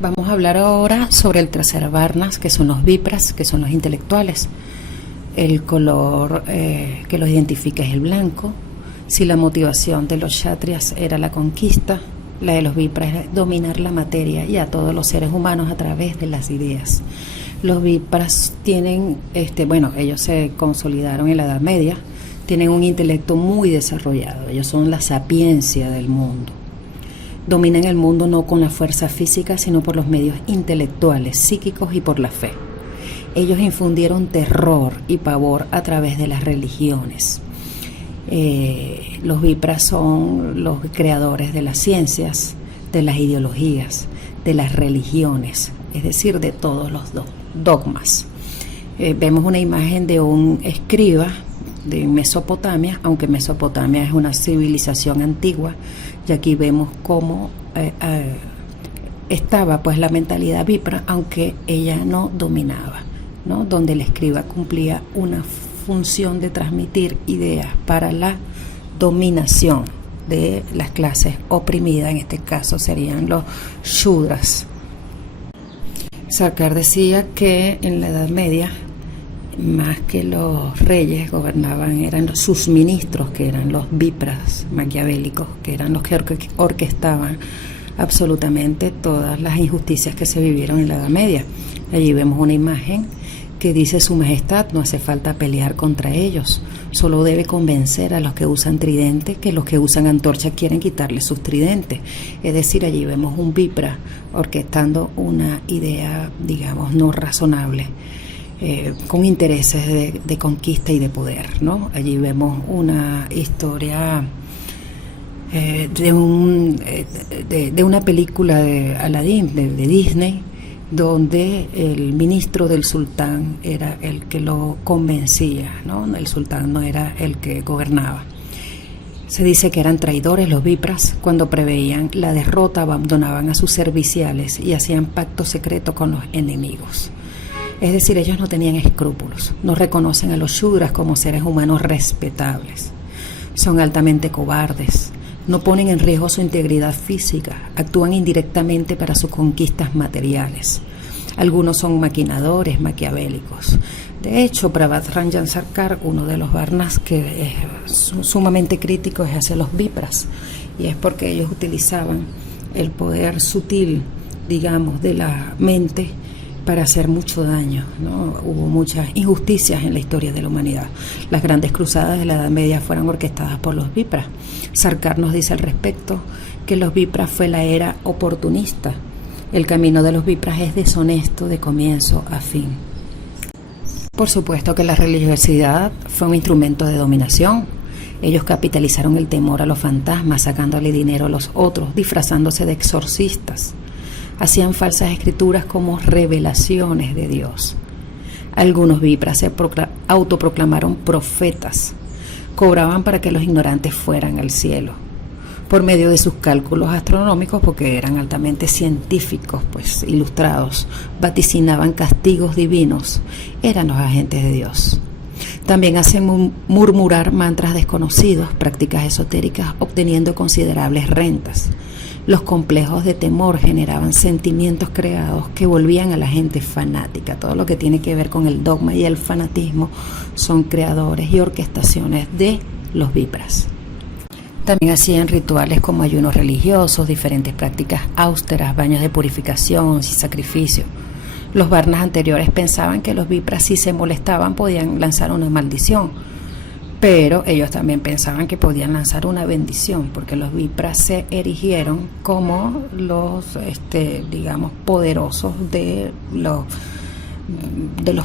Vamos a hablar ahora sobre el tercer varnas, que son los vipras, que son los intelectuales. El color que los identifica es el blanco. Si la motivación de los kshatriyas era la conquista, la de los vipras es dominar la materia y a todos los seres humanos a través de las ideas. Los vipras tienen, ellos se consolidaron en la Edad Media, tienen un intelecto muy desarrollado, ellos son la sapiencia del mundo. Dominan el mundo no con la fuerza física, sino por los medios intelectuales, psíquicos y por la fe. Ellos infundieron terror y pavor a través de las religiones. Los vipras son los creadores de las ciencias, de las ideologías, de las religiones, es decir, de todos los dogmas. Vemos una imagen de un escriba de Mesopotamia, aunque Mesopotamia es una civilización antigua, y aquí vemos cómo estaba pues la mentalidad vipra, aunque ella no dominaba, ¿no? Donde el escriba cumplía una función de transmitir ideas para la dominación de las clases oprimidas, en este caso serían los shudras. Sarkar decía que en la Edad Media, más que los reyes gobernaban, eran sus ministros, que eran los vipras maquiavélicos, que eran los que orquestaban absolutamente todas las injusticias que se vivieron en la Edad Media. Allí vemos una imagen que dice: Su Majestad, no hace falta pelear contra ellos, solo debe convencer a los que usan tridente que los que usan antorcha quieren quitarle sus tridentes. Es decir, allí vemos un vipra orquestando una idea, digamos, no razonable, con intereses de conquista y de poder, ¿no? Allí vemos una historia de una película de Aladdin, de Disney, donde el ministro del sultán era el que lo convencía, ¿no? El sultán no era el que gobernaba. Se dice que eran traidores los vipras. Cuando preveían la derrota, abandonaban a sus serviciales y hacían pacto secreto con los enemigos. Es decir, ellos no tenían escrúpulos, no reconocen a los shudras como seres humanos respetables. Son altamente cobardes, no ponen en riesgo su integridad física, actúan indirectamente para sus conquistas materiales. Algunos son maquinadores, maquiavélicos. De hecho, Prabhat Ranjan Sarkar, uno de los varnas que es sumamente crítico es hacia los vipras, y es porque ellos utilizaban el poder sutil, digamos, de la mente para hacer mucho daño, ¿no? Hubo muchas injusticias en la historia de la humanidad. Las grandes cruzadas de la Edad Media fueron orquestadas por los vipras. Sarkar nos dice al respecto que los vipras fue la era oportunista. El camino de los vipras es deshonesto de comienzo a fin. Por supuesto que la religiosidad fue un instrumento de dominación. Ellos capitalizaron el temor a los fantasmas, sacándole dinero a los otros, disfrazándose de exorcistas. Hacían falsas escrituras como revelaciones de Dios. Algunos vipras se autoproclamaron profetas. Cobraban para que los ignorantes fueran al cielo. Por medio de sus cálculos astronómicos, porque eran altamente científicos, pues ilustrados, vaticinaban castigos divinos. Eran los agentes de Dios. También hacen murmurar mantras desconocidos, prácticas esotéricas, obteniendo considerables rentas. Los complejos de temor generaban sentimientos creados que volvían a la gente fanática. Todo lo que tiene que ver con el dogma y el fanatismo son creadores y orquestaciones de los vipras. También hacían rituales como ayunos religiosos, diferentes prácticas austeras, baños de purificación y sacrificio. Los varnas anteriores pensaban que los vipras, si se molestaban, podían lanzar una maldición. Pero ellos también pensaban que podían lanzar una bendición, porque los vipras se erigieron como los, digamos, poderosos de los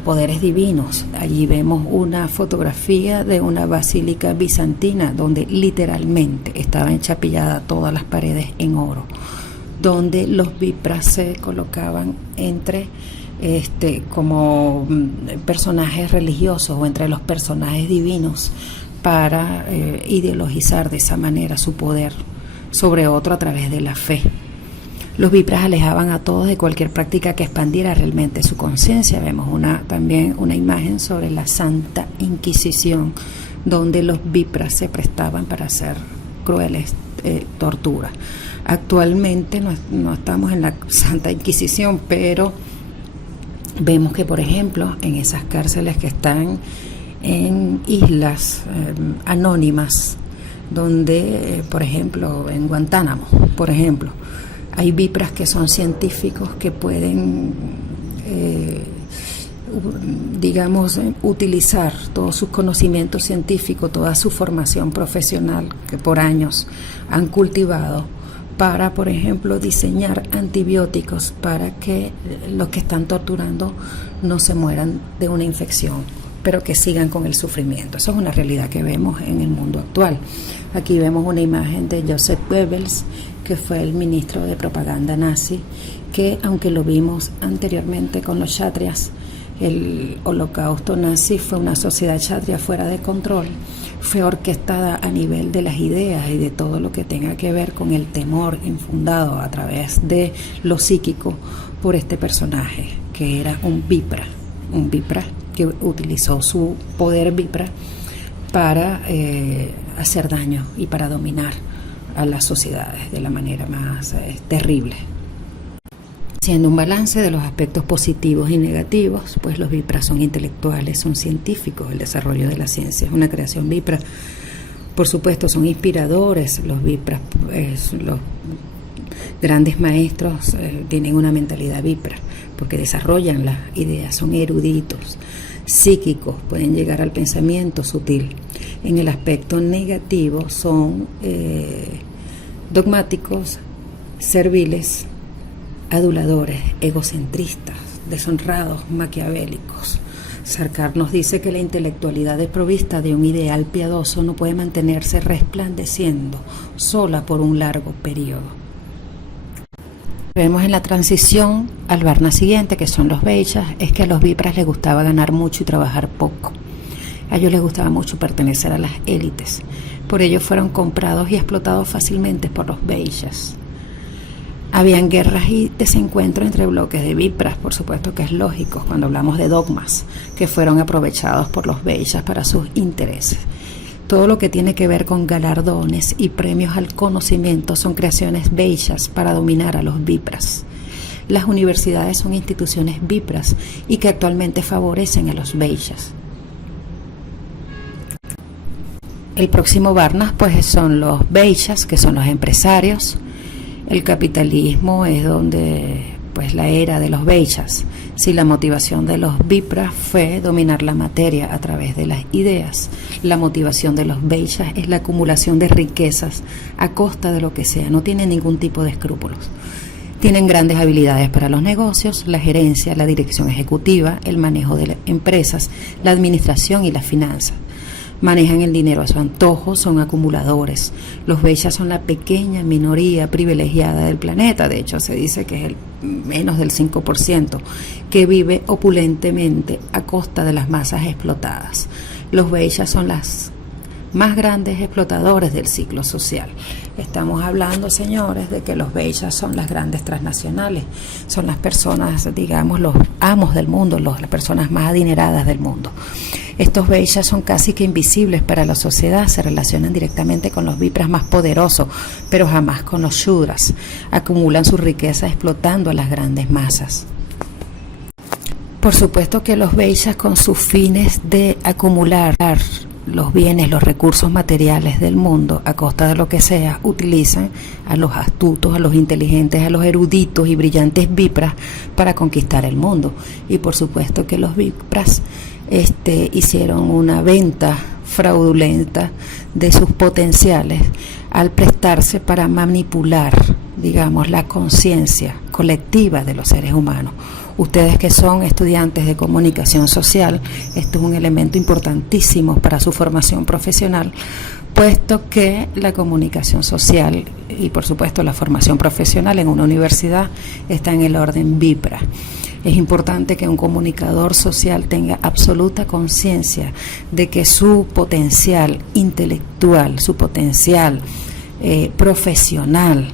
poderes divinos. Allí vemos una fotografía de una basílica bizantina donde literalmente estaban enchapilladas todas las paredes en oro, donde los vipras se colocaban entre como personajes religiosos o entre los personajes divinos para ideologizar de esa manera su poder sobre otro a través de la fe. Los vipras alejaban a todos de cualquier práctica que expandiera realmente su conciencia. Vemos también una imagen sobre la Santa Inquisición, donde los vipras se prestaban para hacer crueles torturas. Actualmente no estamos en la Santa Inquisición, pero vemos que, por ejemplo, en esas cárceles que están en islas anónimas, donde, por ejemplo, en Guantánamo, por ejemplo, hay BIPRAS que son científicos que pueden, utilizar todos sus conocimientos científicos, toda su formación profesional que por años han cultivado para, por ejemplo, diseñar antibióticos para que los que están torturando no se mueran de una infección, pero que sigan con el sufrimiento. Eso es una realidad que vemos en el mundo actual. Aquí vemos una imagen de Joseph Goebbels, que fue el ministro de propaganda nazi, que aunque lo vimos anteriormente con los Kshatriyas, el holocausto nazi fue una sociedad kshatriya fuera de control, fue orquestada a nivel de las ideas y de todo lo que tenga que ver con el temor infundado a través de lo psíquico por este personaje, que era un Vipra que utilizó su poder Vipra para hacer daño y para dominar a las sociedades de la manera más terrible. Haciendo un balance de los aspectos positivos y negativos, pues los Vipras son intelectuales, son científicos, el desarrollo de la ciencia es una creación Vipra. Por supuesto, son inspiradores, los Vipras, los grandes maestros tienen una mentalidad Vipra, porque desarrollan las ideas, son eruditos, psíquicos, pueden llegar al pensamiento sutil. En el aspecto negativo son dogmáticos, serviles, aduladores, egocentristas, deshonrados, maquiavélicos. Sarkar nos dice que la intelectualidad desprovista de un ideal piadoso no puede mantenerse resplandeciendo sola por un largo periodo. Vemos en la transición al Varna siguiente, que son los Vaishyas, es que a los Vipras les gustaba ganar mucho y trabajar poco. A ellos les gustaba mucho pertenecer a las élites. Por ello fueron comprados y explotados fácilmente por los Vaishyas. Habían guerras y desencuentros entre bloques de Vipras, por supuesto que es lógico cuando hablamos de dogmas, que fueron aprovechados por los Vaishyas para sus intereses. Todo lo que tiene que ver con galardones y premios al conocimiento son creaciones Vaishyas para dominar a los Vipras. Las universidades son instituciones Vipras y que actualmente favorecen a los Vaishyas. El próximo Varna pues son los Vaishyas, que son los empresarios. El capitalismo es donde pues la era de los Vaishyas. Si la motivación de los Vipras fue dominar la materia a través de las ideas, la motivación de los Vaishyas es la acumulación de riquezas a costa de lo que sea. No tienen ningún tipo de escrúpulos. Tienen grandes habilidades para los negocios, la gerencia, la dirección ejecutiva, el manejo de las empresas, la administración y las finanzas. Manejan el dinero a su antojo, son acumuladores. Los Vaishyas son la pequeña minoría privilegiada del planeta. De hecho, se dice que es el menos del 5% que vive opulentemente a costa de las masas explotadas. Los Vaishyas son las más grandes explotadores del ciclo social. Estamos hablando, señores, de que los Vaishyas son las grandes transnacionales, son las personas, digamos, los amos del mundo, las personas más adineradas del mundo. Estos Vaishyas son casi que invisibles para la sociedad, se relacionan directamente con los Vipras más poderosos, pero jamás con los Shudras. Acumulan su riqueza explotando a las grandes masas. Por supuesto que los Vaishyas, con sus fines de acumular los bienes, los recursos materiales del mundo a costa de lo que sea, utilizan a los astutos, a los inteligentes, a los eruditos y brillantes Vipras para conquistar el mundo. Y por supuesto que los Vipras hicieron una venta fraudulenta de sus potenciales al prestarse para manipular, digamos, la conciencia colectiva de los seres humanos. Ustedes que son estudiantes de comunicación social, esto es un elemento importantísimo para su formación profesional, puesto que la comunicación social y por supuesto la formación profesional en una universidad está en el orden Vipra. Es importante que un comunicador social tenga absoluta conciencia de que su potencial intelectual, su potencial profesional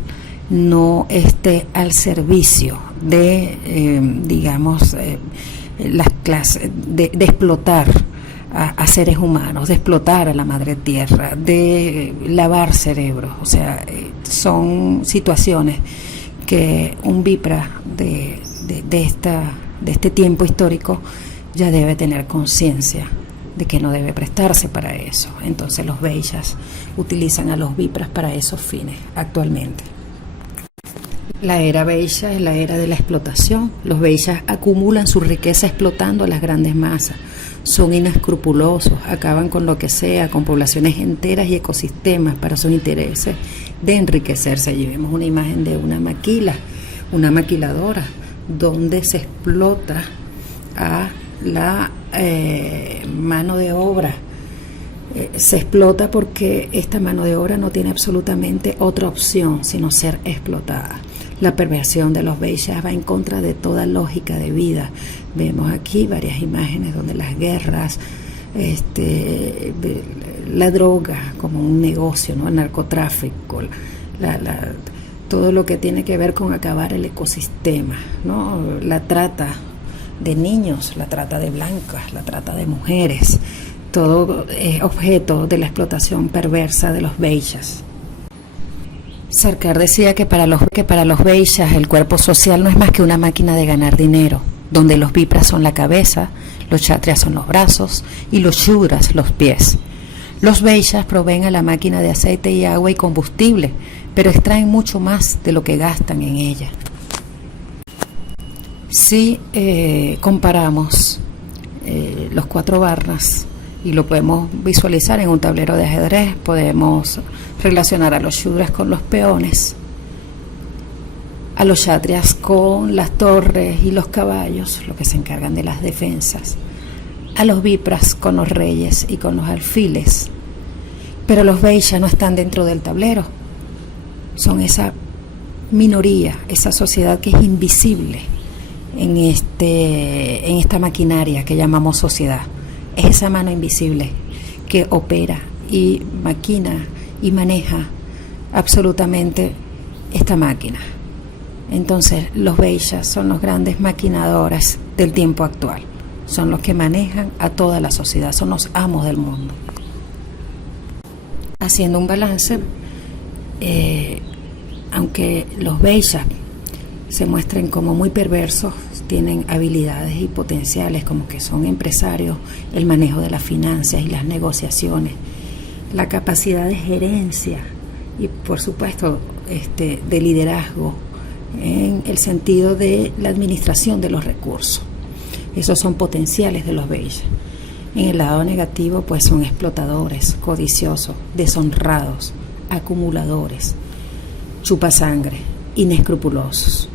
no esté al servicio de, las clases, de explotar a seres humanos, de explotar a la madre tierra, de lavar cerebros. O sea, son situaciones que un Vipra de este tiempo histórico ya debe tener conciencia de que no debe prestarse para eso. Entonces los Veishas utilizan a los Vipras para esos fines actualmente. La era Veisha es la era de la explotación. Los Veishas acumulan su riqueza explotando a las grandes masas. Son inescrupulosos, acaban con lo que sea, con poblaciones enteras y ecosistemas para sus intereses de enriquecerse. Allí vemos una imagen de una maquila, una maquiladora, donde se explota a la mano de obra. Se explota porque esta mano de obra no tiene absolutamente otra opción sino ser explotada. La perversión de los Veishas va en contra de toda lógica de vida. Vemos aquí varias imágenes donde las guerras, la droga como un negocio, ¿no? El narcotráfico, todo lo que tiene que ver con acabar el ecosistema, ¿no? La trata de niños, la trata de blancas, la trata de mujeres, todo es objeto de la explotación perversa de los Veishas. Sarkar decía que para los Veishas el cuerpo social no es más que una máquina de ganar dinero, donde los Vipras son la cabeza, los Kshatriyas son los brazos y los Shudras los pies. Los Veishas proveen a la máquina de aceite y agua y combustible, pero extraen mucho más de lo que gastan en ella. Si comparamos los 4 varnas y lo podemos visualizar en un tablero de ajedrez, podemos relacionar a los Shudras con los peones, a los Kshatriyas con las torres y los caballos, los que se encargan de las defensas, a los Vipras con los reyes y con los alfiles. Pero los Veishas no están dentro del tablero, son esa minoría, esa sociedad que es invisible en esta maquinaria que llamamos sociedad. Es esa mano invisible que opera y maquina y maneja absolutamente esta máquina. Entonces los Veishas son los grandes maquinadores del tiempo actual, son los que manejan a toda la sociedad, son los amos del mundo. Haciendo un balance, aunque los Veishas se muestren como muy perversos, tienen habilidades y potenciales como que son empresarios, el manejo de las finanzas y las negociaciones, la capacidad de gerencia y por supuesto de liderazgo en el sentido de la administración de los recursos. Esos son potenciales de los Veishas. En el lado negativo pues son explotadores, codiciosos, deshonrados, acumuladores, chupasangre, inescrupulosos.